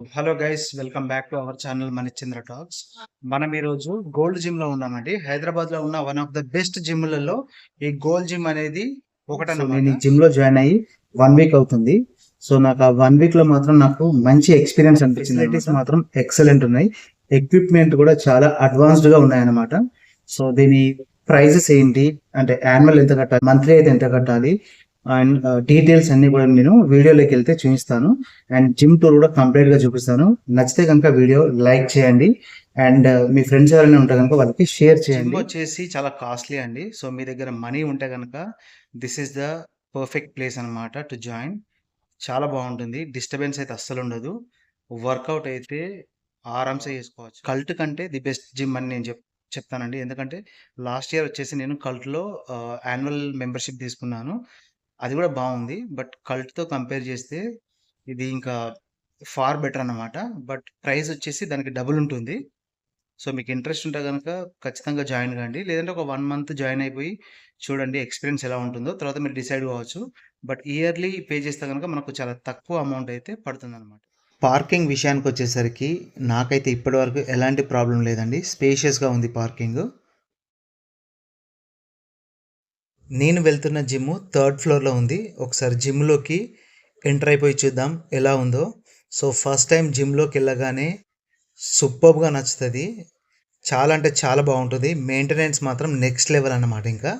Hello guys, welcome back to our channel Manichandra talks. మనం ఈరోజు gold gym లో ఉన్నామండి. హైదరాబాద్ లో ఉన్న వన్ ఆఫ్ ద బెస్ట్ జిమ్లలో ఈ గోల్డ్ జిమ్ అనేది ఒకటన్నమాట. నేను ఈ జిమ్ లో జాయిన్ అయ్యి 1 వీక్ అవుతుంది. సో నాకు ఆ 1 వీక్ లో మాత్రం నాకు మంచి ఎక్స్పీరియన్స్ అనిపించింది. ఫెసిలిటీస్ మాత్రం ఎక్సలెంట్ ఉన్నాయి. ఎక్విప్మెంట్ కూడా చాలా అడ్వాన్స్డ్ గా ఉన్నాయన్నమాట. సో దీని ప్రైజెస్ ఏంటి అంటే యాన్యువల్ ఎంత కట్టాలి, మంత్లీ అయితే ఎంత కట్టాలి అండ్ డీటెయిల్స్ అన్ని కూడా నేను వీడియోలోకి వెళ్తే చూపిస్తాను. అండ్ జిమ్ టూర్ కూడా కంప్లీట్ గా చూపిస్తాను. నచ్చితే కనుక వీడియో లైక్ చేయండి అండ్ మీ ఫ్రెండ్స్ ఎవరైనా ఉంటే కనుక వాళ్ళకి షేర్ చేయండి. జిమ్ వచ్చేసి చాలా కాస్ట్లీ అండి. సో మీ దగ్గర మనీ ఉంటే కనుక this is the perfect place అనమాట టు జాయిన్. చాలా బాగుంటుంది. డిస్టర్బెన్స్ అయితే అస్సలు ఉండదు. వర్కౌట్ అయితే ఆరామ్సే చేసుకోవచ్చు. కల్ట్ కంటే ది బెస్ట్ జిమ్ అని నేను చెప్తానండి. ఎందుకంటే లాస్ట్ ఇయర్ వచ్చేసి నేను కల్ట్లో యాన్యువల్ మెంబర్షిప్ తీసుకున్నాను. అది కూడా బాగుంది. బట్ కల్ట్తో కంపేర్ చేస్తే ఇది ఇంకా ఫార్ బెటర్ అన్నమాట. బట్ ప్రైస్ వచ్చేసి దానికి డబుల్ ఉంటుంది. సో మీకు ఇంట్రెస్ట్ ఉంటే కనుక ఖచ్చితంగా జాయిన్ కండి. లేదంటే ఒక 1 మంత్ జాయిన్ అయిపోయి చూడండి ఎక్స్పీరియన్స్ ఎలా ఉంటుందో. తర్వాత మీరు డిసైడ్ కావచ్చు. బట్ ఇయర్లీ పే చేస్తే కనుక మనకు చాలా తక్కువ అమౌంట్ అయితే పడుతుంది అనమాట. పార్కింగ్ విషయానికి వచ్చేసరికి నాకైతే ఇప్పటివరకు ఎలాంటి ప్రాబ్లం లేదండి. స్పేషియస్గా ఉంది పార్కింగ్. నేను వెళ్తున్న జిమ్ 3rd ఫ్లోర్లో ఉంది. ఒకసారి జిమ్లోకి ఎంటర్ అయిపోయి చూద్దాం ఎలా ఉందో. సో ఫస్ట్ టైం జిమ్లోకి వెళ్ళగానే సూపర్గా నచ్చుతుంది. చాలా అంటే చాలా బాగుంటుంది. మెయింటెనెన్స్ మాత్రం నెక్స్ట్ లెవెల్ అన్నమాట. ఇంకా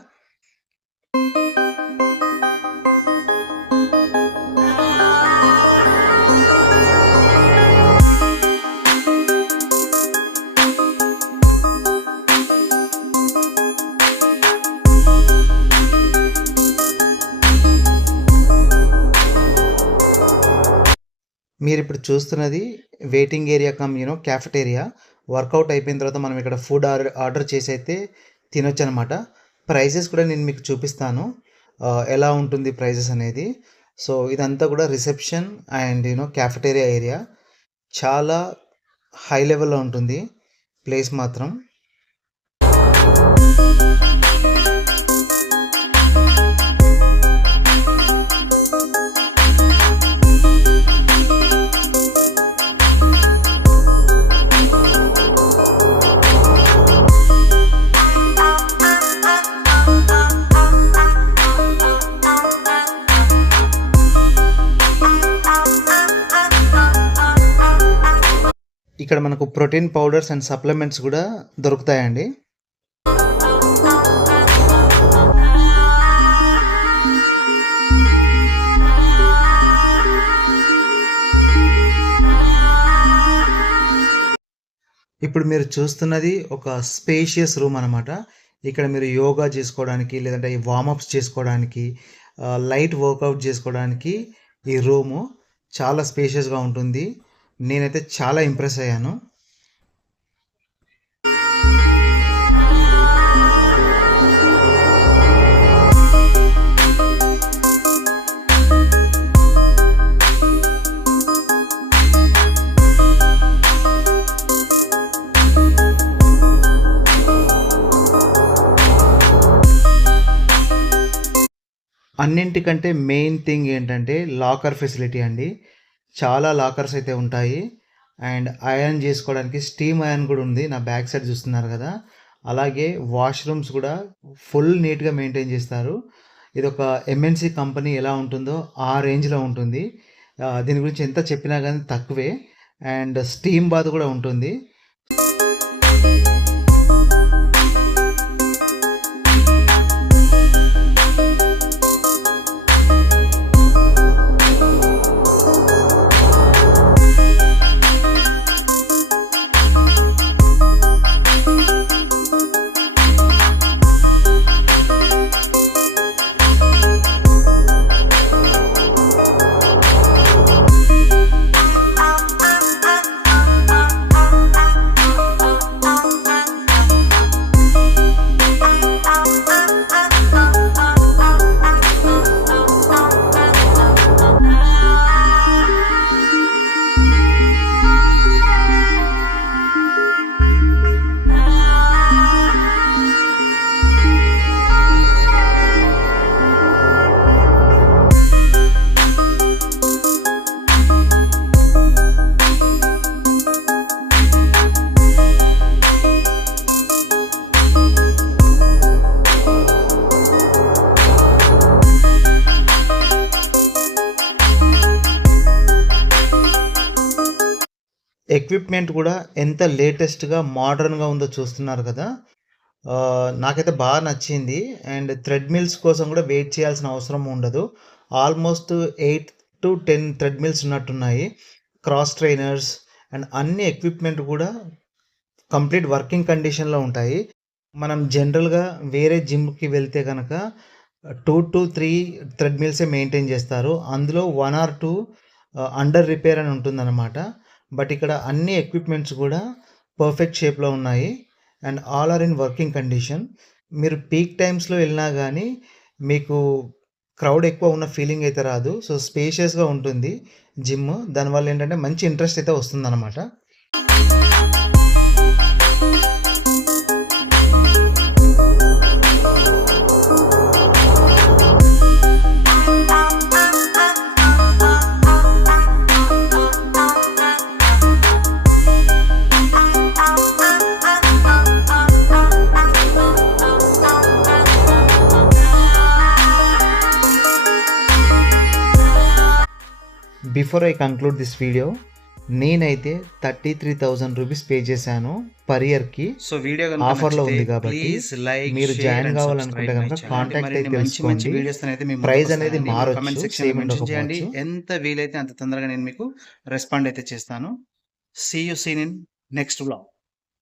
మీరు ఇప్పుడు చూస్తున్నది waiting area cum cafeteria. Workout అయిపోయిన తర్వాత మనం ఇక్కడ ఫుడ్ ఆర్డర్ చేసి అయితే తినొచ్చు అనమాట. ప్రైజెస్ కూడా నేను మీకు చూపిస్తాను ఎలా ఉంటుంది ప్రైజెస్ అనేది. సో ఇదంతా కూడా రిసెప్షన్ అండ్ క్యాఫెటేరియా ఏరియా. చాలా హై లెవెల్లో ఉంటుంది ప్లేస్ మాత్రం. ఇక్కడ మనకు ప్రోటీన్ పౌడర్స్ అండ్ సప్లిమెంట్స్ కూడా దొరుకుతాయండి. ఇప్పుడు మీరు చూస్తున్నది ఒక స్పేషియస్ రూమ్ అనమాట. ఇక్కడ మీరు యోగా చేసుకోవడానికి లేదంటే ఈ వార్మప్స్ చేసుకోవడానికి లైట్ వర్కౌట్ చేసుకోవడానికి ఈ రూము చాలా స్పేషియస్గా ఉంటుంది. నేనైతే చాలా ఇంప్రెస్ అయ్యాను. అన్నింటికంటే మెయిన్ థింగ్ ఏంటంటే లాకర్ ఫెసిలిటీ అండి. చాలా లాకర్స్ అయితే ఉంటాయి అండ్ ఐరన్ చేసుకోవడానికి స్టీమ్ ఐరన్ కూడా ఉంది. నా బ్యాక్ సైడ్ చూస్తున్నారు కదా. అలాగే వాష్రూమ్స్ కూడా ఫుల్ నీట్గా మెయింటైన్ చేస్తారు. ఇది ఒక ఎంఎన్సి కంపెనీ ఎలా ఉంటుందో ఆ రేంజ్లో ఉంటుంది. దీని గురించి ఎంత చెప్పినా కానీ తక్కువే. అండ్ స్టీమ్ బాత్ కూడా ఉంటుంది. ఎక్విప్మెంట్ కూడా ఎంత లేటెస్ట్గా మోడర్న్గా ఉందో చూస్తున్నారు కదా. నాకైతే బాగా నచ్చింది. అండ్ థ్రెడ్ మిల్స్ కోసం కూడా వెయిట్ చేయాల్సిన అవసరం ఉండదు. ఆల్మోస్ట్ 8 to 10 థ్రెడ్ మిల్స్ ఉన్నట్టున్నాయి. క్రాస్ ట్రైనర్స్ అండ్ అన్ని ఎక్విప్మెంట్ కూడా కంప్లీట్ వర్కింగ్ కండిషన్లో ఉంటాయి. మనం జనరల్గా వేరే జిమ్కి వెళ్తే కనుక 2 to 3 థ్రెడ్ మిల్సే మెయింటైన్ చేస్తారు. అందులో 1 or 2 అండర్ రిపేర్ అని ఉంటుందన్నమాట. బట్ ఇక్కడ అన్ని ఎక్విప్మెంట్స్ కూడా పర్ఫెక్ట్ షేప్లో ఉన్నాయి and all are in working condition. మీరు పీక్ టైమ్స్లో వెళ్ళినా కానీ మీకు క్రౌడ్ ఎక్కువ ఉన్న ఫీలింగ్ అయితే రాదు. సో స్పేషియస్గా ఉంటుంది జిమ్. దానివల్ల ఏంటంటే మంచి ఇంట్రెస్ట్ అయితే వస్తుందన్నమాట. Before I conclude this video, నేనైతే 33,000 రూపీస్ పే చేశాను పర్ ఇయర్కి. సో వీడియో ఆఫర్లో ఉంది కాబట్టి మీరు జాయిన్ కావాలనుకుంటే కనుక కాంటాక్ట్ అయితే తెలుసుకోండి. ప్రైస్ అనేది మారొచ్చు, సేమ్ ఉండకపోవచ్చు. ఎంత వీలైతే అంత తొందరగా నేను మీకు రెస్పాండ్ అయితే చేస్తాను. See you seen in next vlog.